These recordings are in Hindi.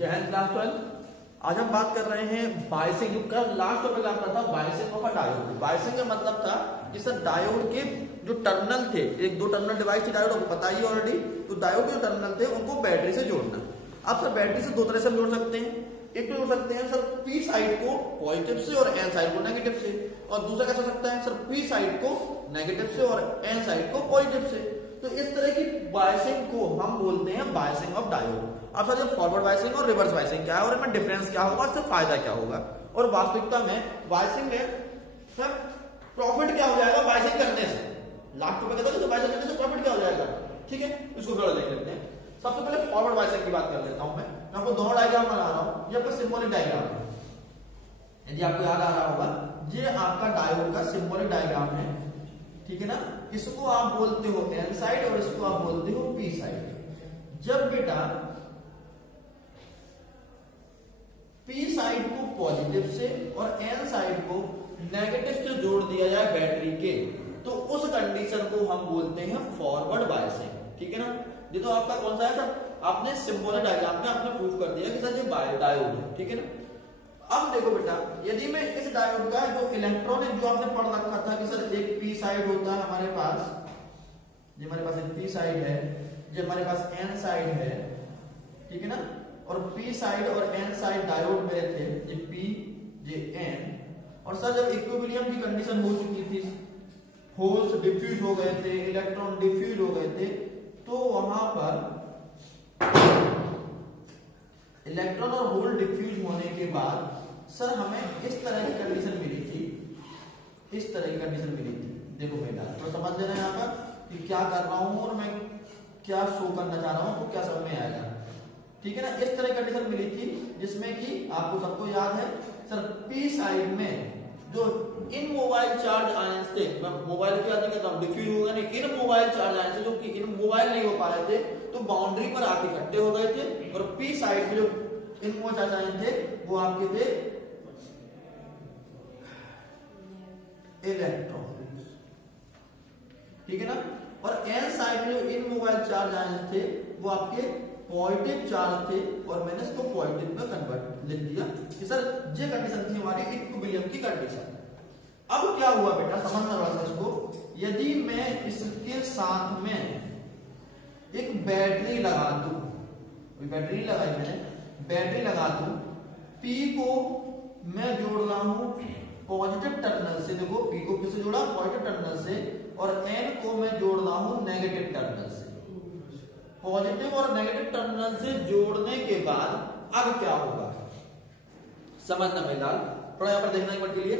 जय हिंद क्लास 12। आज हम बात कर रहे हैं बायसिंग का। लास्ट टॉपिक आपका था biasing of a diode. Biasing का मतलब था कि सर डायोड के जो टर्मिनल थे, एक दो टर्मिनल डिवाइस थे डायोड, आपको पता ही ऑलरेडी। तो डायोड के जो टर्मिनल थे उनको बैटरी से जोड़ना। अब सर बैटरी से दो तरह से हम जोड़ सकते हैं। एक तो जोड़ सकते हैं सर पी साइड को पॉजिटिव से और एन साइड को नेगेटिव से, और दूसरा कैसा सकता है सर पी साइड को नेगेटिव से और एन साइड को पॉजिटिव से। तो इस तरह की बायसिंग को हम बोलते हैं बायसिंग ऑफ डायोड। अब सर जब फॉरवर्ड बायसिंग और रिवर्स बायसिंग क्या है और इनमें डिफरेंस क्या होगा, इससे फायदा क्या होगा, और वास्तविकता में बायसिंग में सर प्रॉफिट क्या हो जाएगा बायसिंग करने से। लास्ट में कहता है बायसिंग करने से प्रॉफिट क्या हो जाएगा, ठीक है, इसको थोड़ा देख लेते हैं। सबसे पहले फॉरवर्ड बायसिंग की बात कर लेता हूं मैं आपको दोनों डायग्राम बना रहा हूं। ये आपका सिंबॉलिक डायग्राम है, यदि आपको याद आ रहा होगा, ये आपका डायोड का सिंबॉलिक डायग्राम है, ठीक है ना। इसको आप बोलते हो एन साइड और इसको आप बोलते हो पी साइड। जब बेटा पी साइड को पॉजिटिव से और एन साइड को नेगेटिव से जोड़ दिया जाए बैटरी के, तो उस कंडीशन को हम बोलते हैं फॉरवर्ड बायसिंग, ठीक है ना। ये तो आपका कौन सा है सर, आपने सिंबॉलिक डायग्राम में आपने प्रूव कर दिया कि सर ये डायोड है, ठीक है ना। अब देखो बेटा, यदि मैं इस डायोड का जो इलेक्ट्रॉन जो आपने पढ़ रखा था कि सर एक पी साइड होता है हमारे पास, ये हमारे पास एक पी साइड है, ये हमारे पास एन साइड है, ठीक है ना। और पी साइड और एन साइड डायोड मेरे थे, ये पी ये एन। और सर जब इक्विलिब्रियम की कंडीशन हो चुकी थी, होल्स डिफ्यूज हो गए थे, इलेक्ट्रॉन डिफ्यूज हो गए थे, तो वहां पर इलेक्ट्रॉन और होल डिफ्यूज होने के बाद सर हमें इस तरह की कंडीशन मिली थी, इस तरह की कंडीशन मिली थी। देखो बेटा तो समझ लेना यहाँ पर कि क्या कर रहा हूं और मैं क्या शो करना चाह रहा हूं, तो क्या समझ में आएगा, ठीक है ना। इस तरह की कंडीशन मिली थी जिसमें कि आपको सबको याद है सर पी साइड में जो इन मोबाइल चार्ज आयंस थे, मैं मोबाइल की बात नहीं करता हूं, डिफ्यूज हो गया नहीं, इन मोबाइल चार्ज आयंस थे जो कि इन मोबाइल नहीं हो पा रहे थे, तो बाउंड्री पर आके इकट्ठे हो गए थे। और पी साइड में जो इन मोबाइल चार्ज आयंस थे वो आपके थे इलेक्ट्रॉन, ठीक है ना। और एन साइड में जो इन मोबाइल चार्ज आयंस थे वो आपके पॉजिटिव चार्ज थे, और मैंने इसको पॉजिटिव में कन्वर्ट लिख दिया कि सर ये कंडीशन थी हमारी इक्विलिब्रियम की कंडीशन। अब क्या हुआ बेटा, समझना थोड़ा इसको। यदि मैं इसके साथ में एक बैटरी लगा दूं, बैटरी लगाई मैंने, बैटरी लगा दूं, पी को मैं जोड़ रहा हूं पॉजिटिव टर्मिनल से, देखो पी को किससे जोड़ा पॉजिटिव टर्मिनल से, और एन को मैं जोड़ रहा हूं नेगेटिव टर्मिनल से। पॉजिटिव और नेगेटिव टर्मिनल से जोड़ने के बाद अब क्या होगा समझना मेरा, थोड़ा यहां पर देखना एक मिनट के लिए।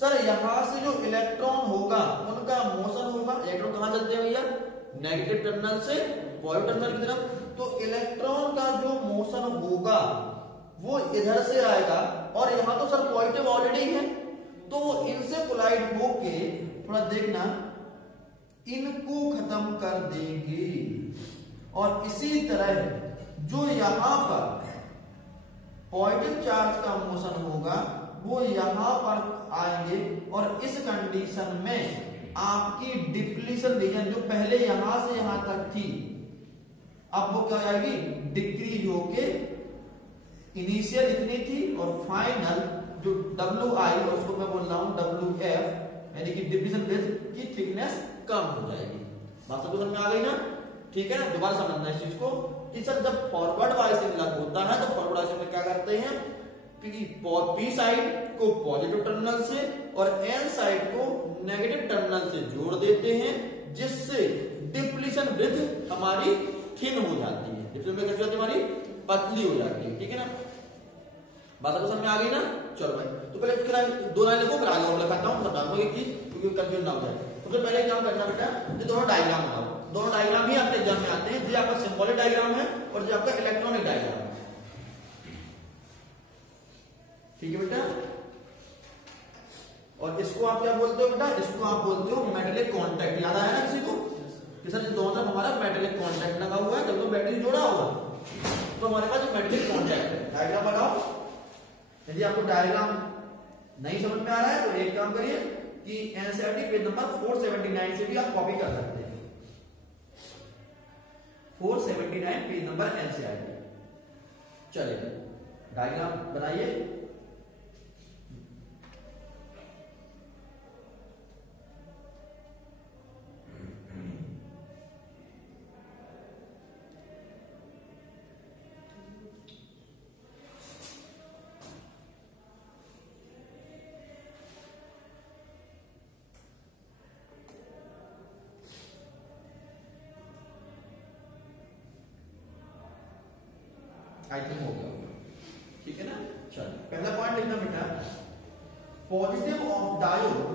सर यहां से जो इलेक्ट्रॉन होगा उनका मोशन होगा, इलेक्ट्रॉन कहां चलते हैं भैया, नेगेटिव टर्मिनल से पॉजिटिव टर्मिनल की तरफ। तो इलेक्ट्रॉन का जो मोशन होगा वो इधर से आएगा, और यहां तो सर पॉजिटिव ऑलरेडी है, तो वो इनसे कोलाइड होके थोड़ा देखना इनको खत्म कर देंगे, और इसी तरह जो यहां पर पॉजिटिव चार्ज का मोशन होगा वो यहां पर आएंगे, और इस कंडीशन में आपकी डिप्लीशन रीजन जो पहले यहां से यहां तक थी, अब वो क्या आएगी डिक्रीज होके इनिशियल इतनी थी, और फाइनल जो WI और उसको मैं बोल रहा हूं WF यानी कि डिप्लीशन ब्रिज की थिकनेस कम हो जाएगी। बात सबको समझ में आ गई ना, ठीक है ना। दोबारा समझना इस चीज को कि सर जब फॉरवर्ड बायसिंग होता है तो फॉरवर्ड बायसिंग में क्या करते हैं, पी साइड को पॉजिटिव टर्मिनल से और एन साइड को नेगेटिव टर्मिनल से जोड़ देते हैं, जिससे डिप्लीशन ब्रिज हमारी थिन हो जाती है, डिप्लीशन ब्रिज कैसे होती है हमारी पतली हो जाती है, ठीक है ना। बात आपको समझ में आ गई ना। चलो भाई तो पहले दो लाइन लिखो, फिर आगे और लिखाता हूं, बताऊंगा एक चीज क्योंकि कंफ्यूज ना हो जाए। सबसे पहले क्या करना बेटा, ये दोनों डायग्राम बनाओ, दोनों डायग्राम ही आपके एग्जाम में आते हैं। ये आपका सिंबॉलिक डायग्राम है और ये आपका इलेक्ट्रॉनिक डायग्राम है, ठीक है बेटा। और इसको आप क्या बोलते हो बेटा, इसको आप बोलते हो मेटेलिक कांटेक्ट। याद आया ना किसी को कि सर दोनों तरफ हमारा मेटेलिक कांटेक्ट लगा हुआ है, जब तो बैटरी जोड़ा हुआ तो हमारे पास मेटेलिक कांटेक्ट है। डायग्राम बनाओ। यदि आपको डायग्राम नहीं समझ में आ रहा है तो एक काम करिए कि एनसीईआरटी पेज नंबर 479 से भी आप कॉपी कर सकते हैं। 479 पेज नंबर एनसीईआरटी। चलिए डायग्राम बनाइए। आई थिंक हो गया, ठीक है ना। चलो पहला पॉइंट लिखना बेटा, positive of diode.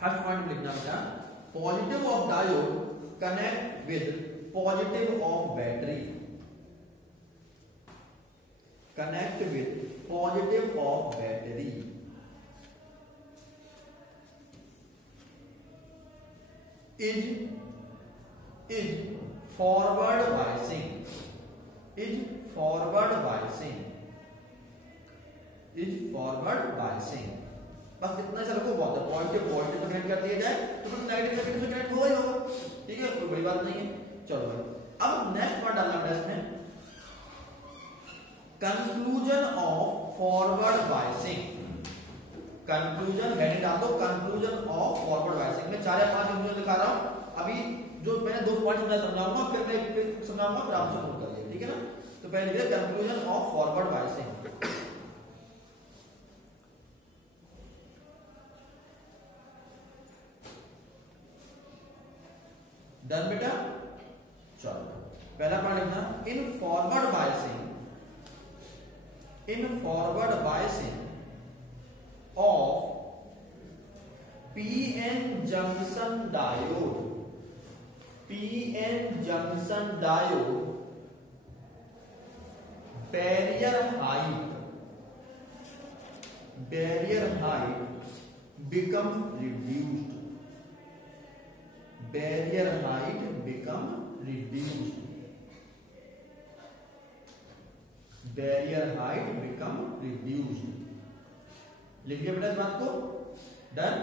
First point लिखना बेटा, positive of diode connect with positive of battery, connect with positive of battery is forward biasing, is forward biasing, is forward biasing। बस इतना चलो को बहुत है, पॉजिटिव पॉजिटिव कनेक्ट कर दिया जाए तो फिर नेगेटिव नेगेटिव से कनेक्ट हो ही होगा, ठीक है, कोई बड़ी बात नहीं है। चलो भाई अब नेक्स्ट वर्ड डालना है इसमें, conclusion of forward biasing. Conclusion मैंने डाल दो, कंक्लूजन ऑफ फॉरवर्ड बायसिंग में 4 या 5 इंग्लिश दिखा रहा हूं। अभी जो मैंने 2 पॉइंट समझाऊंगा फिर मैं समझाऊंगा, फिर आप नोट करिए, ठीक है ना। तो पहले लिखिए conclusion of forward biasing. Done बेटा। चलो पहला पॉइंट लिखना, in forward biasing, in forward biasing of PN junction diode, PN junction diode barrier height become reduced, barrier height become reduced, barrier height become reduced. लिखिए बेटा इस बात को, डन।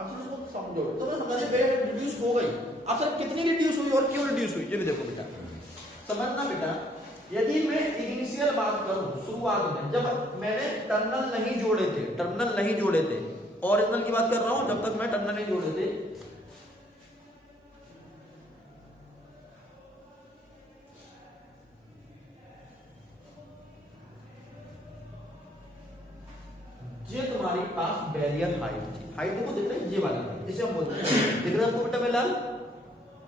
अब सर उसको समझो, तो समझिए बैरियर रिड्यूस हो गई। अब सर कितनी रिड्यूस हुई और क्यों रिड्यूस हुई ये भी देखो बेटा, समझना बेटा। यदि मैं इनिशियल बात करूं, शुरुआत में जब मैंने टर्मिनल नहीं जोड़े थे, टर्मिनल नहीं जोड़े थे, ओरिजिनल की बात कर रहा हूं, जब तक मैं टर्मिनल नहीं जोड़े थे, ये तुम्हारी पास बैरियर हाइट थी। हाइट देखो दिख रही है, ये वाली जिसे हम बोलते हैं, दिख रहा है आपको बेटा बेलाल,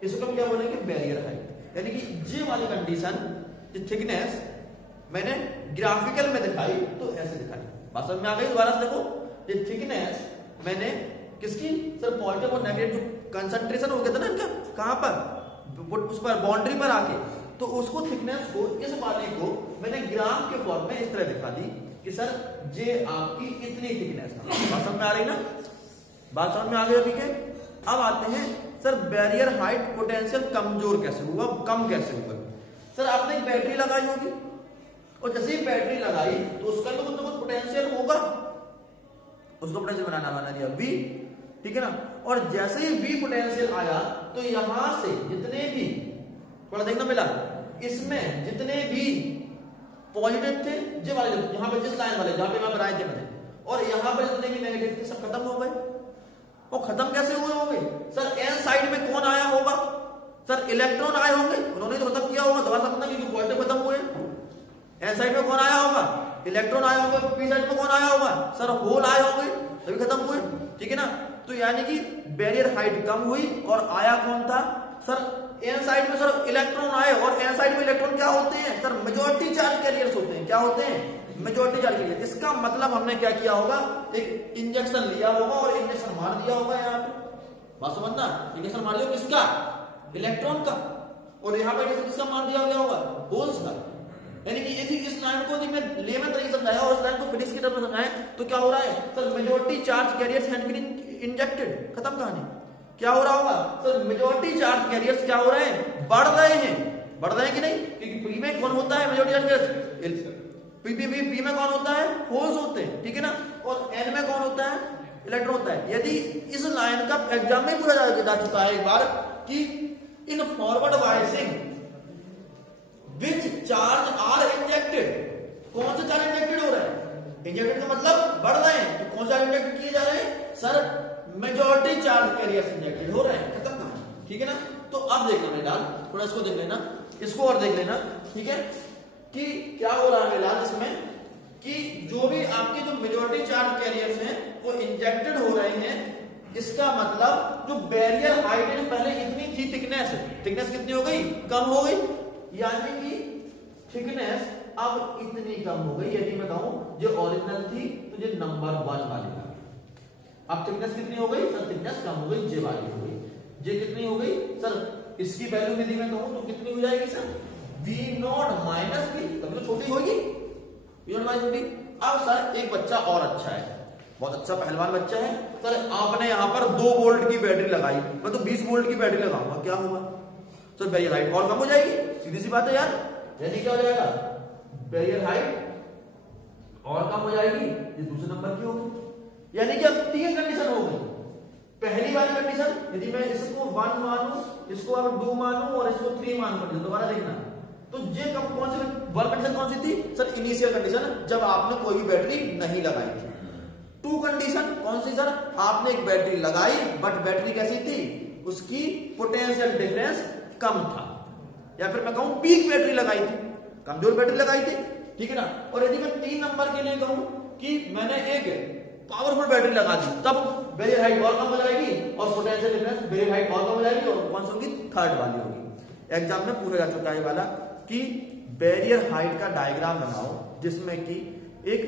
इसको हम क्या बोलेंगे, बैरियर हाइट। यानी कि ये वाली कंडीशन, ये थिकनेस मैंने ग्राफिकल में दिखाई तो ऐसे दिखाई। बात समझ में आ गई? दोबारा से देखो, ये थिकनेस मैंने किसकी, सर पॉजिटिव और नेगेटिव जो कंसंट्रेशन हो गया था ना इनका, कहां पर, उस पर बाउंड्री पर आके, तो उसको थिकनेस को, इस वाले को मैंने ग्राफ के फॉर्म में इस तरह दिखा दी कि सर ये आपकी इतनी थिकनेस था। बात समझ में आ रही ना, बात समझ में आ गई? ठीक है। अब आते हैं सर बैरियर हाइट पोटेंशियल कमजोर कैसे हुआ, कम कैसे हुआ। सर आपने एक बैटरी लगाई होगी और जैसे ही बैटरी लगाई तो उसका तो कुछ पोटेंशियल होगा, उसको पोटेंशियल बना दिया V, ठीक है ना। और जैसे ही V पोटेंशियल आया तो यहां से जितने भी, थोड़ा देखना मिला, इसमें जितने भी पॉजिटिव थे, जो वाले यहां पर जिस लाइन वाले जहां पे मैं बनाए थे मैंने, और यहां पर जितने भी नेगेटिव थे सब खत्म हो गए। और खत्म कैसे हुए होंगे सर, एन साइड में कौन आया होगा, सर इलेक्ट्रॉन आए होंगे, उन्होंने तो खत्म किया होगा, दबा सकता क्योंकि पॉजिटिव खत्म हुए। एन साइड में कौन आया होगा, इलेक्ट्रॉन आया होगा। पी साइड में कौन आया होगा, सर होल आए होंगे, तभी खत्म हुए, ठीक है ना। तो यानी कि बैरियर हाइट कम हुई और आया कौन था, सर एन साइड में सर इलेक्ट्रॉन आए। और एन साइड में इलेक्ट्रॉन क्या होते हैं, सर मेजॉरिटी चार्ज कैरियर्स होते हैं। क्या होते हैं, मेजॉरिटी चार्ज कैरियर। इसका मतलब हमने क्या किया होगा, एक इंजेक्शन लिया होगा और इंजेक्शन मार दिया होगा यहाँ पे, बात समझना, इंजेक्शन मार दिया किसका, इलेक्ट्रॉन का, और यहाँ पर किसका मार दिया गया होगा, होल्स का। यानी कि यदि इस लाइन को मैं लेमन तरीके से समझाया और इस लाइन को फिजिक्स की तरफ समझाया तो क्या हो रहा है, sir majority charge carriers had been injected, खत्म कहानी। क्या हो रहा होगा, सर मेजॉरिटी चार्ज कैरियर्स क्या हो रहे हैं, बढ़ रहे हैं, बढ़ रहे हैं कि नहीं, क्योंकि पी में कौन होता है, मेजॉरिटी चार्ज कैरियर्स, पी में कौन होता है, होल्स होते हैं, ठीक है ना। और एन में कौन होता है, इलेक्ट्रॉन होता है। यदि इस लाइन का एग्जाम में पूछा जा चुका है एक बार कि in forward biasing which charge are injected, injected का मतलब बढ़ रहे हैं, तो कौन सा इंजेक्ट किए जा रहे हैं sir, majority charge carriers injected हो रहे हैं, खत्म कहानी, ठीक है ना। तो अब देखना मेलाल, थोड़ा इसको देख लेना, इसको और देख लेना, ठीक है, कि क्या हो रहा है मेलाल इसमें, कि जो भी आपके जो मेजॉरिटी चार्ज कैरियर्स हैं वो इंजेक्टेड हो रहे हैं, इसका मतलब जो बैरियर हाइट है पहले इतनी थी, थिकनेस कितनी हो गई, कम हो गई, यानी कि थिकनेस अब इतनी कम हो गई। यदि मैं कहूं जो ओरिजिनल थी तो ये नंबर 1 वाली आ गई। अब थिकनेस कितनी हो गई सर, थिकनेस कम हो गई, जे वाली हो गई, जे कितनी हो गई सर, इसकी वैल्यू यदि मैं कहूं तो कितनी हो जाएगी सर, V0 माइनस V, तभी तो छोटी होगी, V0 माइनस V। अब सर एक बच्चा और अच्छा है, बहुत अच्छा पहलवान बच्चा है सर, आपने यहां पर 2 वोल्ट की बैटरी लगाई, मैं तो 20 वोल्ट की बैटरी लगाऊंगा, क्या होगा सर, बैरियर हाइट और कम हो जाएगी, सीधी सी बात है यार, यानी क्या हो जाएगा, बैरियर हाइट और कम हो जाएगी, ये दूसरे नंबर की होगी। यानी कि अब 3 कंडीशन हो गई। पहली वाली कंडीशन, यदि मैं इसको 1 मानूं, इसको अब 2 मानूं और इसको 3 मानूं, कंडीशन दोबारा देखना, तो ये कौन सी वन कंडीशन कौन सी थी सर, इनिशियल कंडीशन, जब आपने कोई भी बैटरी नहीं लगाई थी। 2 कंडीशन कौन सी सर, आपने एक बैटरी लगाई बट बैटरी कैसी थी, उसकी पोटेंशियल डिफरेंस कम था, या फिर मैं कहूं पीक बैटरी लगाई थी, कमजोर बैटरी लगाई थी, ठीक है ना। और यदि मैं 3 नंबर के लिए कहूं कि मैंने एक पावरफुल बैटरी लगा दी, तब बैरियर हाइट और कम हो जाएगी और पोटेंशियल डिफरेंस बैरियर हाइट और कम हो जाएगी, और कौन सी होगी, थर्ड वाली होगी। एग्जाम में पूछा जा चुका है वाला कि बैरियर हाइट का डायग्राम बनाओ जिसमें कि एक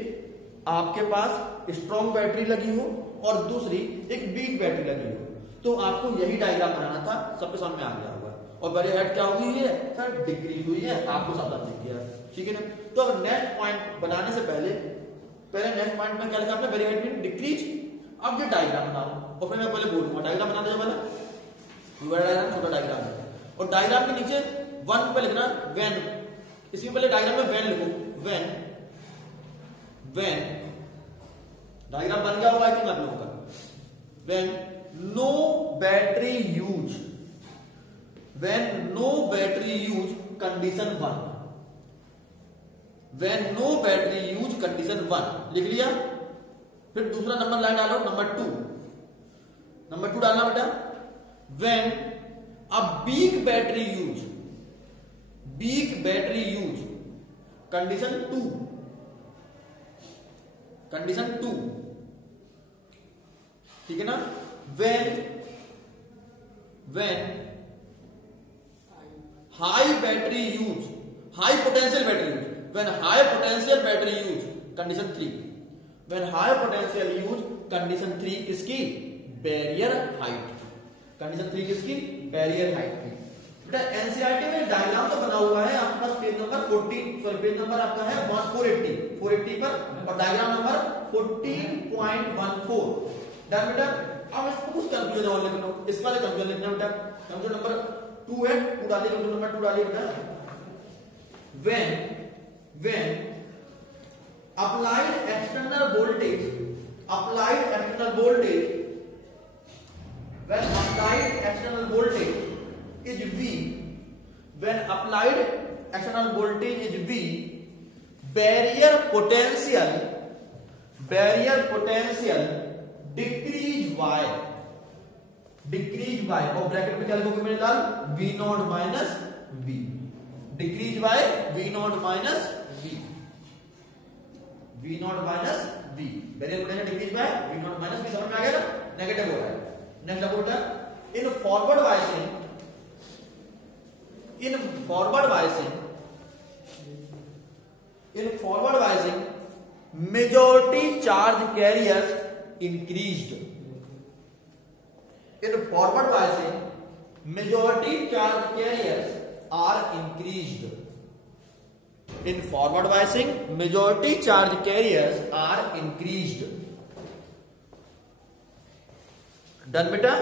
आपके पास स्ट्रॉन्ग बैटरी लगी हो और दूसरी एक वीक बैटरी लगी हो, तो आपको यही डायग्राम बनाना था, सबके सामने आ गया होगा। और बैरियर हाइट क्या हुई है सर, डिक्रीज हुई है, आपको सावधान दिख गया, ठीक है ना। तो अब नेक्स्ट पॉइंट बनाने से पहले नेक्स्ट पॉइंट में क्या लिखा आपने, बैरियर हाइट में डिक्रीज। अब ये डायग्राम बनाओ, और फिर मैं पहले बोलूंगा डायग्राम बनाने से पहले, बड़ा डायग्राम छोटा डायग्राम है, और डायग्राम के नीचे 1 पे लिखना व्हेन, इसमें पहले डायग्राम में व्हेन लिखो, व्हेन डायग्राम बन गया होगा आई थिंक आप लोगों का, when no battery use, when no battery use condition 1, when no battery use condition 1 लिख लिया। फिर दूसरा नंबर लाइन डालो, नंबर 2 डालना बेटा, when a weak battery use, weak battery use condition 2, ठीक है ना। When high battery use, high potential battery use, when high potential battery use condition 3, when high potential use condition 3 किसकी, बैरियर हाइट, कंडीशन 3 किसकी, बैरियर हाइट की। बेटा एनसीईआरटी में डायग्राम तो बना हुआ है आपके पास, page number 14, sorry page number आपका है 480 पर, और डायग्राम नंबर 14.14 डन बेटा। अब इसको कुछ कंफ्यूजन और लिख लो, इस वाले कंफ्यूजन लिखना बेटा, कंफ्यूजन नंबर 2 है, 2 डालिए, कंफ्यूजन नंबर 2 डालिए बेटा। when applied external voltage, when applied external voltage is V, when applied external voltage is V, barrier potential decrease by, और ब्रैकेट में क्या लिखोगे मेरे लाल, V0 minus V, decrease by V0 minus V, V0 minus V, barrier potential decrease by V0 minus V, समझ में आ गया ना, नेगेटिव हो रहा है। Next about in forward biasing majority charge carriers increased, in forward biasing majority charge carriers are increased, in forward biasing majority charge carriers are increased, done beta।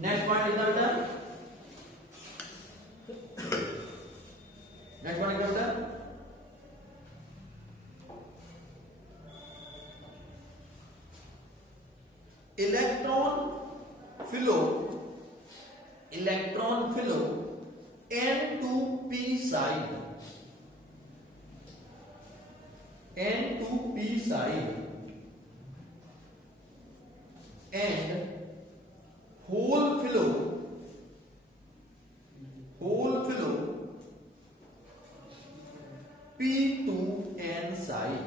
next point लिखना बेटा, next point लिखना बेटा, electron flow N2p side P side and whole flow P to N side,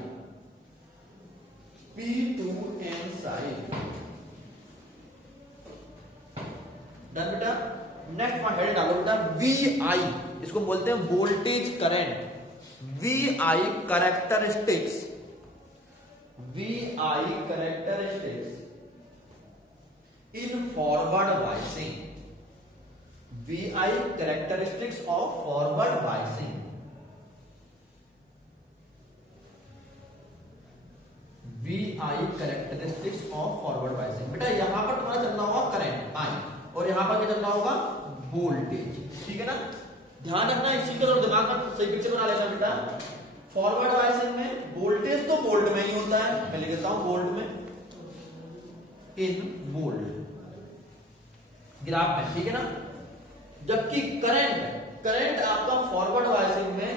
done बेटा। नेक्स्ट पॉइंट हेड डालो बेटा, VI, इसको बोलते हैं voltage current. VI characteristics in forward biasing, VI characteristics of forward biasing. VI characteristics of forward biasing. बेटा यहां पर तुम्हारा चलना होगा करंट I, और यहां पर क्या चलना होगा, वोल्टेज। ठीक है ना, ध्यान रखना इस चीज का, दिमाग में सही पिक्चर बना लेना बेटा। फॉरवर्ड बायसिंग में वोल्टेज तो वोल्ट में ही होता है, मैं लिख देता हूं वोल्ट में, इन वोल्ट ग्राफ में, ठीक है ना। जबकि करंट आपका फॉरवर्ड बायसिंग में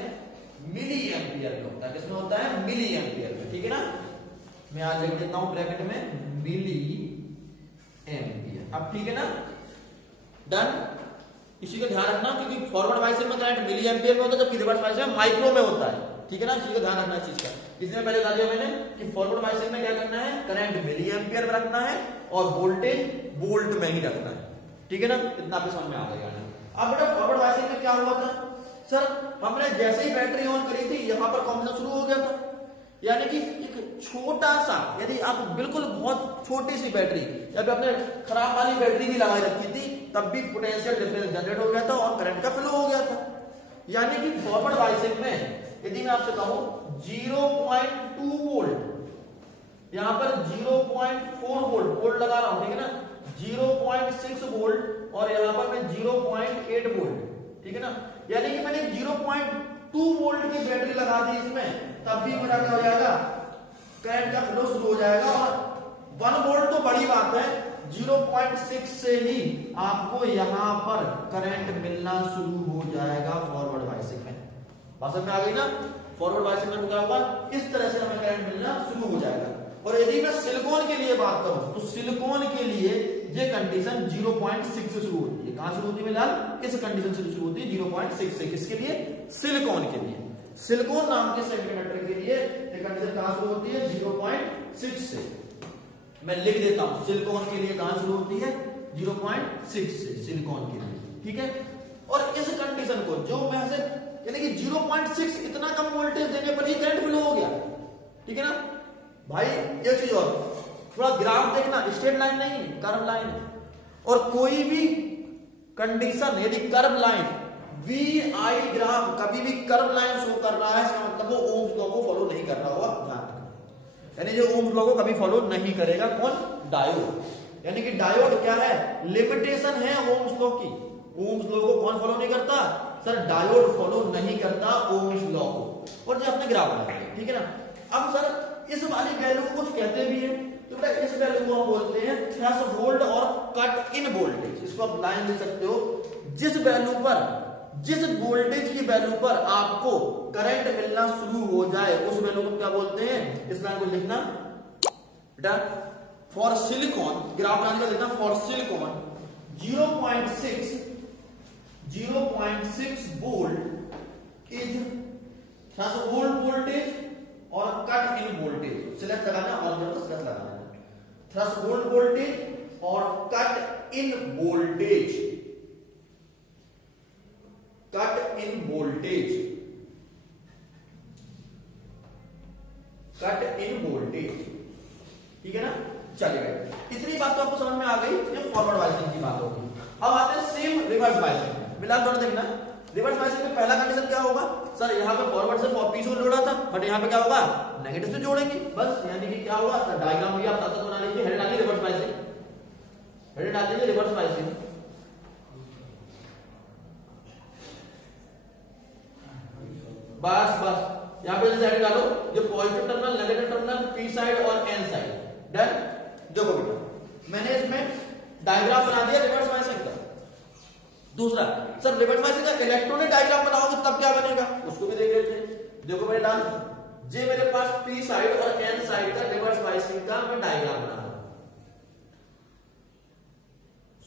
मिली एम्पियर में होता है। किसमें होता है, मिली एम्पियर में, ठीक है ना। मैं आज लिख देता हूं ब्रैकेट में मिली एम्पियर। अब ठीक है ना, डन। इसी का ध्यान रखना, क्योंकि फॉरवर्ड बायसिंग में करंट मिली एम्पियर में होता है, जबकि रिवर्स बायसिंग में माइक्रो में होता है। ठीक है ना, इसी का ध्यान रखना इस चीज का। इसमें पहले बता दिया मैंने कि फॉरवर्ड बायसिंग में क्या करना है, करंट मिली एम्पियर में रखना है और वोल्टेज वोल्ट में ही रखना है। ठीक है ना, इतना आपके समझ में आ गया। अब बेटा फॉरवर्ड बायसिंग में क्या हुआ था, सर हमने जैसे ही बैटरी ऑन करी थी, यहां पर कॉम्बिनेशन शुरू हो गया था। यानी कि एक छोटा सा, यदि आप बिल्कुल बहुत छोटी सी बैटरी, जब आपने खराब वाली बैटरी भी लगाई रखी थी, तब भी पोटेंशियल डिफरेंस जनरेट हो गया था और करंट का फ्लो हो गया था। यानी कि फॉरवर्ड बायसिंग में यदि मैं आपसे कहूं 0.2 वोल्ट, यहां पर 0.4 वोल्ट लगा रहा हूं, ठीक है ना, 0.6 वोल्ट और यहां पर मैं 0.8 वोल्ट, ठीक है ना। यानी कि मैंने 0.2 वोल्ट की बैटरी लगा दी इसमें, तब भी मेरा क्या हो जाएगा, करंट का फ्लो शुरू हो जाएगा। और 1 वोल्ट तो बड़ी बात है, 0.6 से ही आपको यहां पर करंट मिलना शुरू हो जाएगा फॉरवर्ड बायसिंग में। बात समझ में आ गई ना। फॉरवर्ड बायसिंग में क्या होगा, इस तरह से हमें करंट मिलना शुरू हो जाएगा। और यदि मैं सिलिकॉन के लिए बात करूं, तो सिलिकॉन के लिए ये कंडीशन 0.6 से शुरू होती है। कहां शुरू होती है फिलहाल, इस कंडीशन से शुरू होती है 0.6 से। किसके लिए, सिलिकॉन के लिए। सिलिकॉन नाम के सेमीकंडक्टर के लिए ये कंडीशन कहां शुरू होती है, 0.6 से। मैं लिख देता हूं, सिलिकॉन के लिए कहां शुरू होती है, 0.6 से, सिलिकॉन के लिए। ठीक है, और इस कंडीशन को जो मैं से, यानी कि 0.6 इतना कम वोल्टेज देने पर ही करंट फ्लो हो गया। ठीक है ना भाई। एक चीज और, थोड़ा ग्राफ देखना, स्ट्रेट लाइन नहीं, कर्व लाइन। और कोई भी कंडीशन यदि कर्व लाइन, VI ग्राफ कभी भी कर्व लाइन शो कर रहा है, इसका मतलब वो ओम्स लॉ को फॉलो नहीं कर रहा होगा, ध्यान रखना। यानी जो ओम्स लॉ को कभी फॉलो नहीं करेगा, कौन, डायोड। यानी कि डायोड क्या है, लिमिटेशन है ओम्स लॉ की। ओम्स लॉ को कौन फॉलो नहीं करता, सर डायोड फॉलो नहीं करता ओम्स लॉ को। और जो अपने ग्राफ बनाते हैं, ठीक है ना। अब सर इस वाली वैल्यू को कुछ कहते भी हैं, तो बेटा इस वैल्यू को हम बोलते हैं थ्रेशोल्ड और कट इन वोल्टेज। इसको आप लाइन दे सकते हो, जिस वैल्यू पर, जिस वोल्टेज की वैल्यू पर आपको करंट मिलना शुरू हो जाए, उस वैल्यू को क्या बोलते हैं। इस लाइन को लिखना बेटा, फॉर सिलिकॉन, ग्राफ बनाने का लिखना, for silicon 0.6 volt is threshold voltage और कट इन वोल्टेज। सिलेक्ट लगाना और सिलेक्ट लगाना, थ्रेशोल्ड वोल्टेज और cut in voltage, cut in voltage, cut in voltage. ठीक है ना, चलिए इतनी बात तो आपको समझ में आ गई। ये फॉरवर्ड बायसिंग की बात होगी। अब आते हैं सेम रिवर्स बायसिंग। मिला दोनों देखना, रिवर्स बायसिंग में पहला कंडीशन क्या होगा, सर यहाँ पे फॉरवर्ड से पीछे जोड़ा था, बट यहाँ पे क्या होगा, नेगेटिव से जोड़ेंगे बस। यानी कि क्या होगा, सर डायग्राम भी आप साथ बना लीजिए। हेड डालिए रिवर्स बायसिंग, हेड डाल दीजिए रिवर्स बायसिंग। बस बस यहाँ पे साइड डालो, जो positive terminal, negative terminal, P side और एन साइड। डन। देखो बेटा मैंने इसमें डायग्राम बना दिया रिवर्स बायसिंग का। दूसरा, सर रिवर्स बायसिंग का इलेक्ट्रॉनिक डायग्राम बनाओगे तब क्या बनेगा, उसको भी देख लेते हैं। देखो मेरे डाल जे मेरे पास पी साइड और एन साइड का रिवर्स बायसिंग का मैं डायग्राम बना रहा हूं।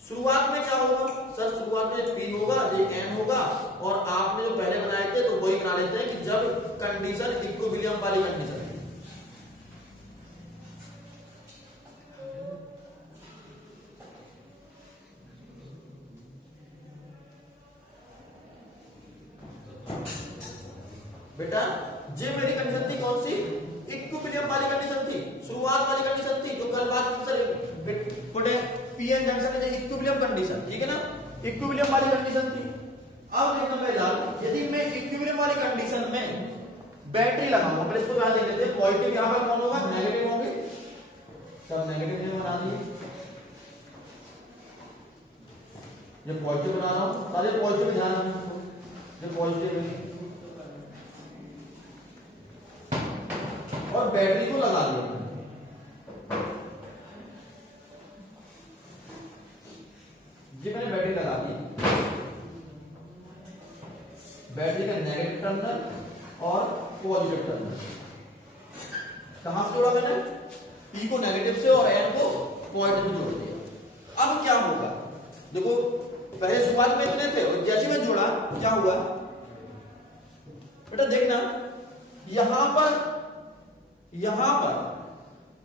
शुरुआत में क्या होगा सर, शुरुआत में पी होगा, ये एन होगा, और आपने जो पहले बनाए थे तो वही बना लेते हैं कि जब कंडीशन इक्विलिब्रियम वाली कंडीशन है। बेटा ये मेरी कंडीशन थी कौन सी, इक्विलिब्रियम वाली कंडीशन थी, शुरुआत वाली कंडीशन थी, जो कल बात की सर पुटे पीएन जंक्शन है इक्विलिब्रियम कंडीशन, ठीक है ना, इक्विलिब्रियम वाली कंडीशन थी। अब देखना पहला, यदि मैं इक्विलिब्रियम वाली कंडीशन में बैटरी लगाऊंगा, पहले इसको ध्यान दे लेते हैं, पॉजिटिव यहां पर कौन होगा, नेगेटिव होंगे, सब नेगेटिव बना दिए, ये पॉजिटिव बना रहा हूं, सारे पॉजिटिव ध्यान रखना, ये पॉजिटिव है और बैटरी को लगा दिया, ये मैंने बैटरी लगा दी, बैटरी का नेगेटिव टर्मिनल और पॉजिटिव टर्मिनल, कहां से जोड़ा मैंने, पी को नेगेटिव से और एन को पॉजिटिव जोड़ दिया। अब क्या होगा, देखो पहले शुरुआत में इतने थे और जैसे मैं जोड़ा क्या हुआ बेटा, देखना यहां पर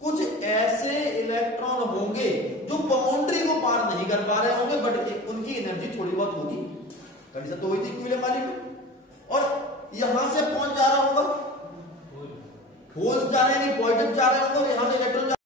कुछ ऐसे इलेक्ट्रॉन होंगे जो बाउंड्री को पार नहीं कर पा रहे होंगे, बट उनकी एनर्जी थोड़ी बहुत होगी, कंडीशन तो वही थी इक्विलिब्रियम वाली में। और यहां से कौन जा रहा होगा, होल्स जा रहे हैं, पॉजिटिव जा रहे होंगे, यहां से इलेक्ट्रॉन